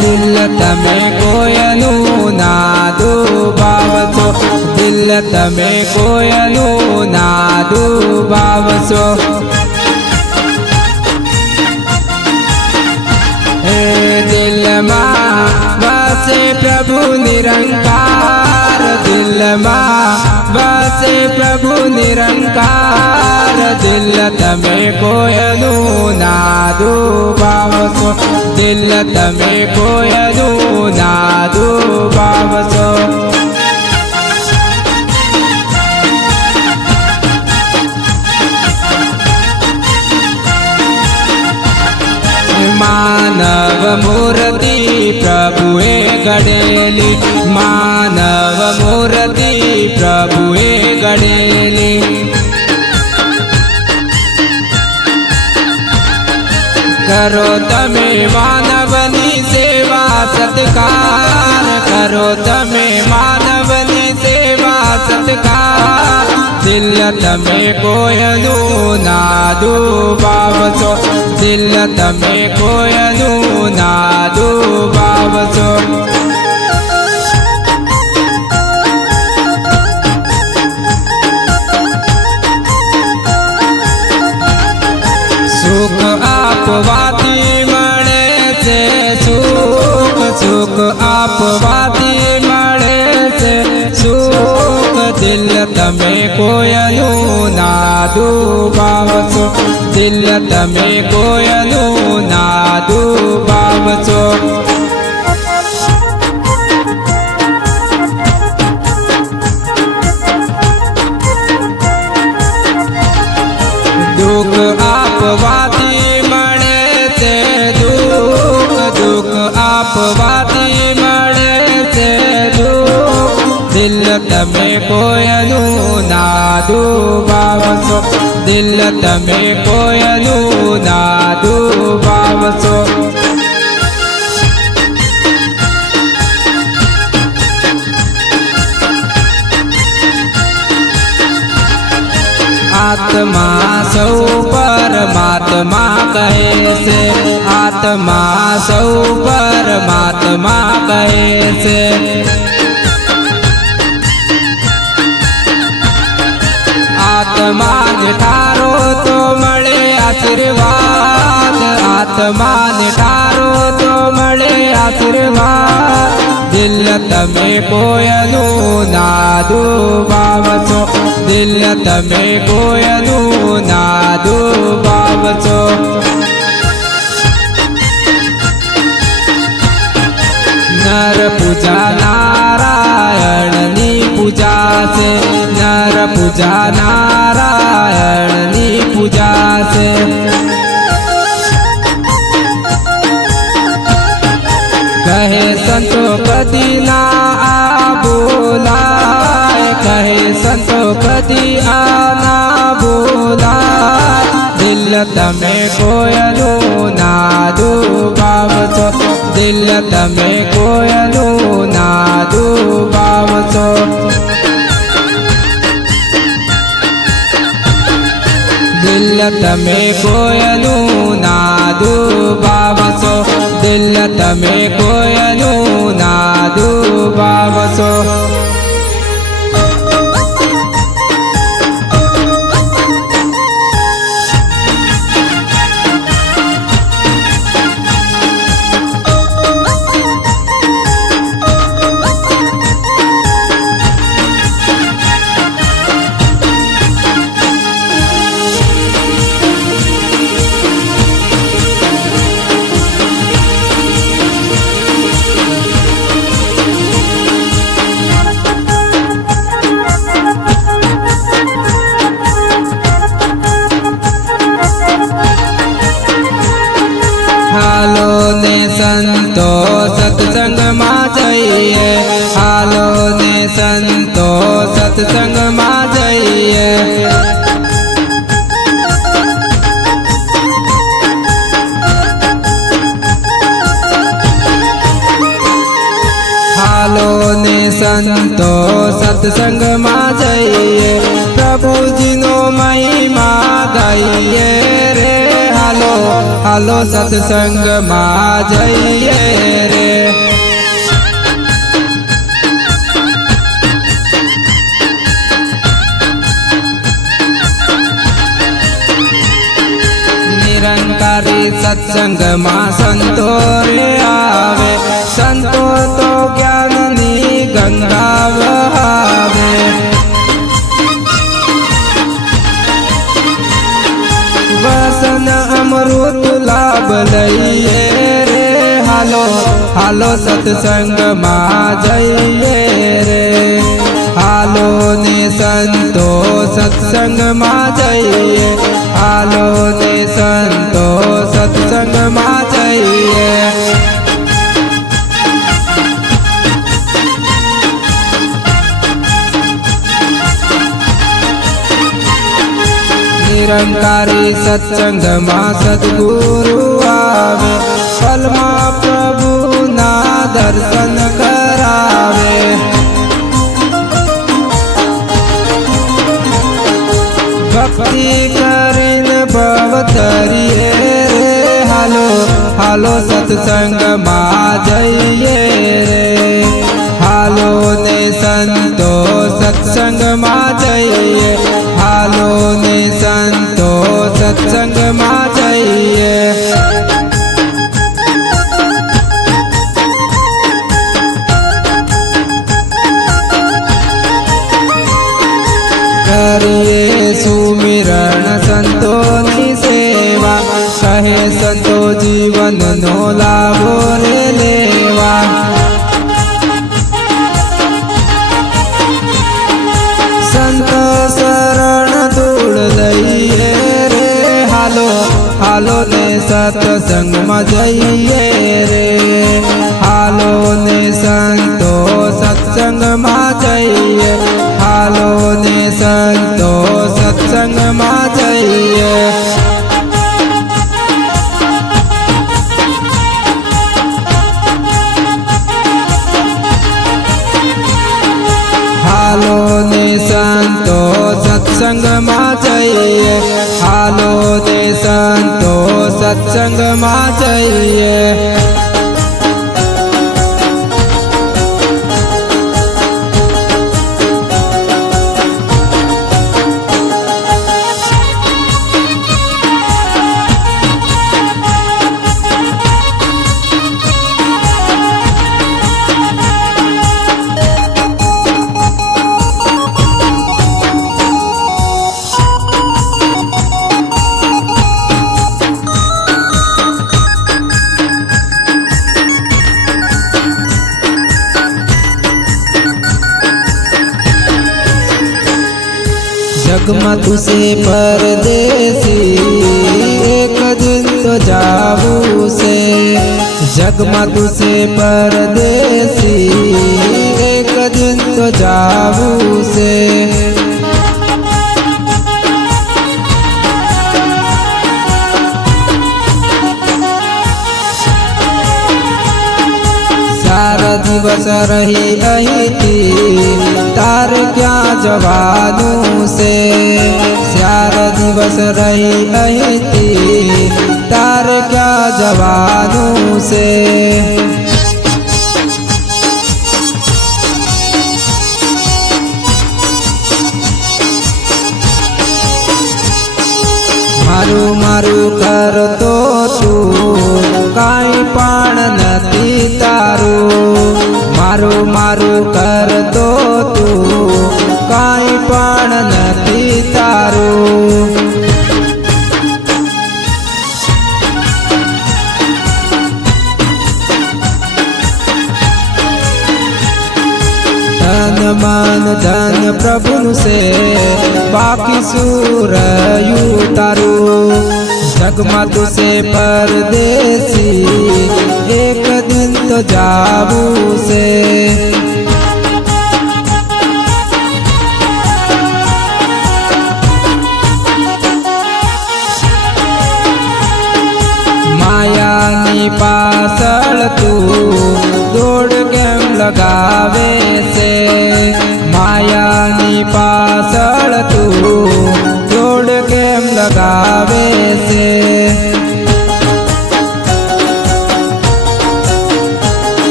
દિલ તમે કોયનું નાદું બાવશો, દિલ તમે કોયનું નાદું બાવશો. દિલમાં વસે પ્રભુ નિરંકાર, દિલમાં વસે પ્રભુ નિરંકાર. દિલ તમે કોયનું નાદું બાવશો, દિલ તમે કોયનું નાદું બાવશો. માનવ મૂર્તિ પ્રભુએ ઘડેલી, માનવ મૂર્તિ પ્રભુએ ઘડેલી. કરો તમે માનવની સેવા સત્કાર, કરો તમે માનવની સેવા સત્કાર. દિલ તમે કોયનું નાદું બાવશો, દિલ તમે કોયનું નાદું બાવશો. સુખ આપવાથી મળે છે સુખ, સુખ આપવાથી મળે છે સુખ. દિલ તમે કોયનું નાદું બાવશો, દિલ તમે કોયનું નાદું બાવશો. દુઃખ આપવાથી મળે છે દુઃખ, દુઃખ આપવાથી મળે છે દુઃખ. દિલ તમે કોયનું નાદું બાવશો, દિલ તમે કોયનું નાદું બાવશો. આત્મા સૌ પરમાત્મા કહે છે, આત્મા સૌ પરમાત્મા કહે છે. આત્માને ઠારો તો મળે આશીર્વાદ, આત્માને ઠારો તો મળે આશીર્વાદ. દિલ તમે કોયનું નાદું બાવશો, દિલ તમે કોયનું નાદું બાવશો. નર પૂજા નારાયણની પૂજા છે, નર પૂજા નારાયણની પૂજા છે. કહે સંતો કદી ના આ બોલાય, કહે સંતો કદી આ ના બોલાય. દિલ તમે કોયનું નાદું બાવશો, દિલ તમે કોયનું નાદું બાવશો. દિલ તમે કોયનું નાદું બાવશો, દિલ તમે કોયનું નાદું બાવશો. હાલો ને સંતો સત્સંગમાં જઈએ, હાલો ને સંતો સત્સંગમાં જઈએ. હાલો ને સંતો સત્સંગમાં જઈએ, પ્રભુજીનો મહિમા ગાઈએ રે. હાલો હાલો સત્સંગમાં જઈએ રે। निरंकारी सत्संगમાં संतो रे आवे, संतो तो ज्ञाननी गंगा वहावे। वसन अमृत लाभ लईए रे, हालो हालो सत्संगમાં जइए रे। हालो ने संतो सत्संगમાં जइए, हालो ने संतो सत्संगમાં जइए। निरंकारी सत्संगમાં सद्गुरु आवे, पलમાં प्रभुना दर्शन करावे। भक्ति करीने भव तरिए रे, हालो हालो सत्संगમાં जइए रे। हालो ने संतो सत्संगમાં जइए, हालो ने संतो सत्संगમાં जइए। करिए सुमिरण संतोनी सेवा, कहे संतो जीवन नो लाभो रे लेवा। संत शरण धूल लईए रे, हालो हालो ने सत्संगમાં जइए रे। हालो ने संतो सत्संगમાં जइए, हालो ने संतो सत्संगમાં जइए। हालो ने संतो सत्संगમાં जइए, हालो ने संतो सत्संगમાં जइए। जगमा तुसे परदेसी, एक दिन तो जाबू से। जगमा तुसे परदेसी, एक दिन तो जाबू से। सारा दिवस रही अही थी, तार क्या जवानों से। सारा दिवस रही अही थी, तार क्या जवानों से। मारू मारू करतो तू, काई पण नथी तारू। मारू मारू करतो तू, काई पण नथी तारू। धन मन धन प्रभु से, बाकी सूरयू तारू। जगमा तुसे परदेसी, एक दिन तो जाबू से। मायानी पासल तू दौड़ केम लगावे से। मायानी पासल तू दौड़ केम लगावे से।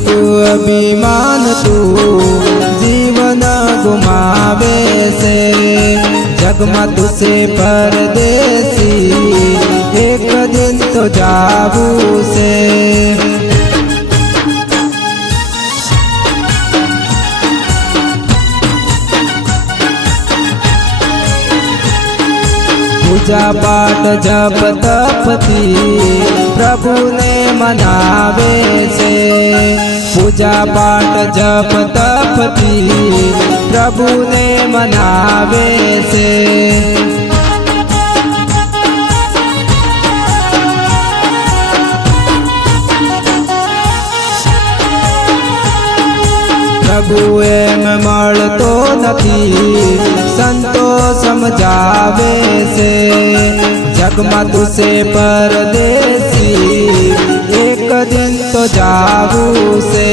ખોટું અભિમાન તું જીવન ગુમાવે છે જગમાં તુસે પરદેસી એક દિન તો જાવું છે પૂજા પાઠ જપ તપથી પ્રભુને મનાવે છે પૂજા પાઠ જપ તપથી પ્રભુને મનાવે છે પ્રભુ એમ મળતો નથી સંતો સમજાવે છે જગમાં તુસે પરદેસી એક દિન તો જાવું છે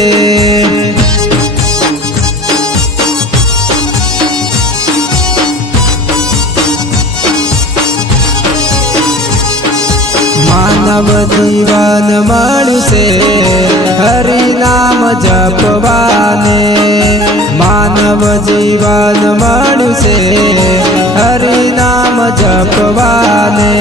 માનવ જીવન મળશે હરિનામ જપવાને માનવ જીવન મળશે હરિનામ જપવાને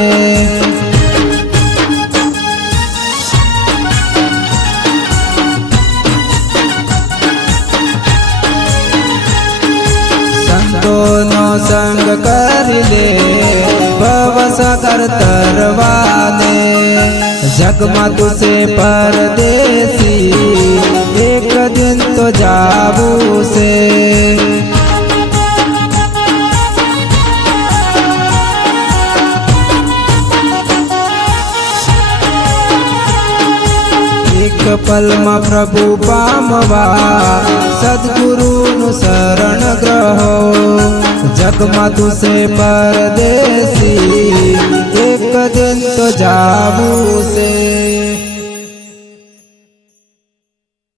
સંતોનો સંગ કરી લે ભવ સાગર તરવાને જગમાં તુસે પરદેસી એક દિન તો જાવું છે એક પલમાં પ્રભુ પામવા સદગુરુનું શરણ ગ્રહો જગમાં તુસે પરદેસી એક દિન તો જાવું છે